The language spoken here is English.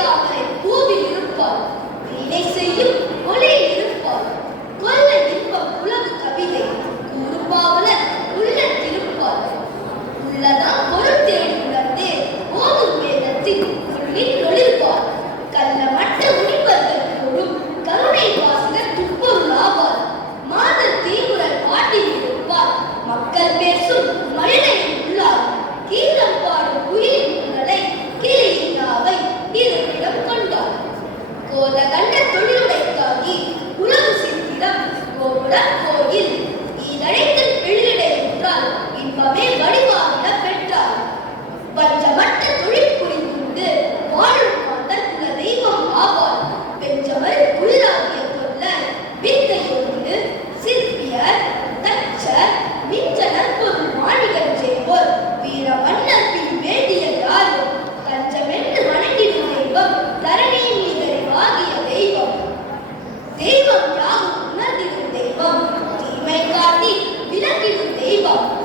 கேட்காமலே பூவில் இருப்பார் 이거